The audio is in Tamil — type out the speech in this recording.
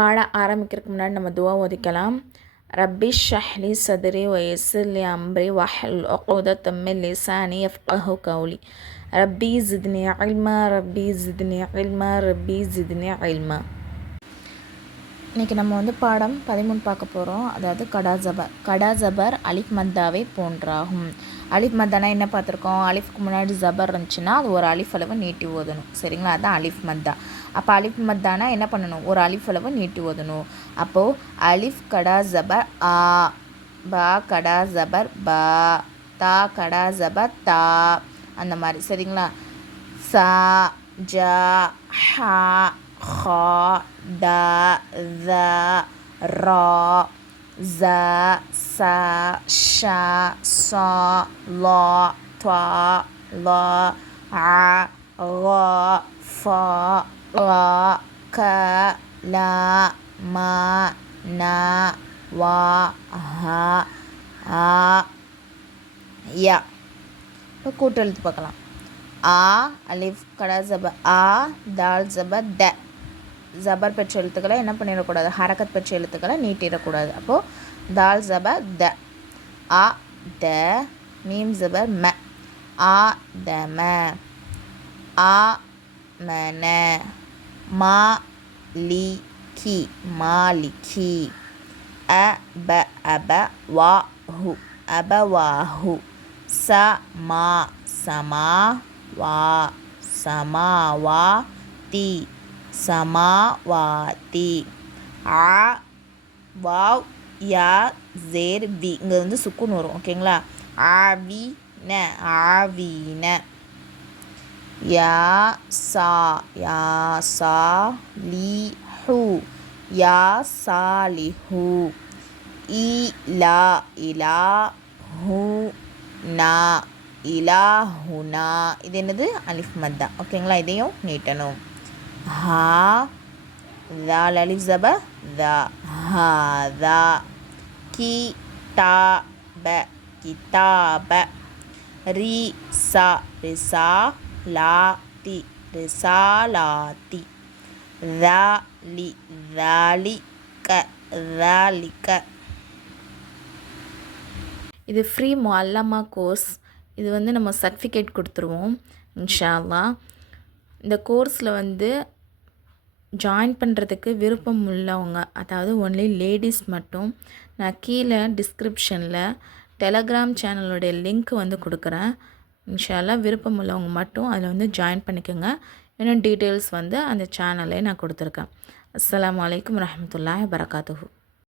பாட ஆரம்பிக்கிறதுக்கு முன்னாடி நம்ம துவா ஓதிக்கலாம். ரப்பி ஷ்ரஹ்லி சத்ரி வயஸ்ஸிர்லி அம்ரி வஹ்லுல் உக்தத்தம் மின் லிசானி யஃப்கஹு கௌலி. ரப்பி ஜித்னி இல்மா ரப்பி ஜித்னி இல்மா ரப்பி ஜித்னி இல்மா. இன்றைக்கி நம்ம பாடம் 13 பார்க்க போகிறோம். அதாவது கடா ஜபர் அலிஃப் மத்தாவை போன்றாகும். அலிஃப் மத்தானா என்ன பார்த்துருக்கோம்? அலிஃப்க்கு முன்னாடி ஜபர் இருந்துச்சுன்னா அது ஒரு அலிஃப் அளவு நீட்டி ஓதணும். சரிங்களா? அதுதான் அலிஃப் மத்தா. அப்போ அலிஃப் மத்தானா என்ன பண்ணணும்? ஒரு அலிஃப் அளவு நீட்டி ஓதணும். அப்போது அலிஃப் கடா ஜபர் ஆ, பா கடா ஜபர் பா, தா கடா ஜபர் தா, அந்த மாதிரி. சரிங்களா? சா ஜா ஹா ஹா தா த ரா ஸ ச ஷ ஸ ல த ல அ க ஃப ழ க ல ம ந வ ஹ ஆ ய. இப்போ கூட்டெழுத்து பார்க்கலாம். ஆ அலிஃப் கடா ஜபர் ஆ, தால் ஜபர் த. ஜபர் பெற்ற எழுத்துக்களை என்ன பண்ணிடக்கூடாது? ஹரக்கத் பெற்ற எழுத்துக்களை நீட்டிடக்கூடாது. அப்போது தால் ஜபர் த. ஆ த, மீம் ஜபர் ம, ஆ த ம, ஆ மன, மா லி கி மாலிகி, அ ப அப வா ஹு அபவாஹு, ச மா சமா வா சமாவா தி சமாவாதி, ஆ வாவ் யா ஜேர் வி. இங்கே சுக்குன் வரும். ஓகேங்களா? ஆவி ந ஆவீன, யா சா யா சா லி who yeah சாலிஹூ, Ila Ila who நா இலாஹுனா. இது என்னது? அலிஃப் மத்தா. ஓகேங்களா? இதையும் நீட்டணும். ஹா தால் அலிஃப் ஜபர் தா ஹாதா, கி தா ப கிதாப, ரி சா ரிசா லா தி ரிசாலாத்தி, ذلك ذلك. இது ஃப்ரீ முஅல்லமா கோர்ஸ். இது நம்ம சர்டிஃபிகேட் கொடுத்துருவோம் இன்ஷா அல்லாஹ். இந்த கோர்ஸில் ஜாயின் பண்ணுறதுக்கு விருப்பம் உள்ளவங்க, அதாவது ஒன்லி லேடிஸ் மட்டும், நான் கீழே டிஸ்கிரிப்ஷனில் டெலகிராம் சேனலோடைய லிங்க் கொடுக்குறேன். இன்ஷா அல்லாஹ் விருப்பம் உள்ளவங்க மட்டும் அதில் ஜாயின் பண்ணிக்கோங்க. இன்னும் டீட்டெயில்ஸ் அந்த சேனல்லே நான் கொடுத்துருக்கேன். அஸ்ஸலாமு அலைக்கும் வரஹ்மத்துல்லாஹி வபரகாத்துஹு.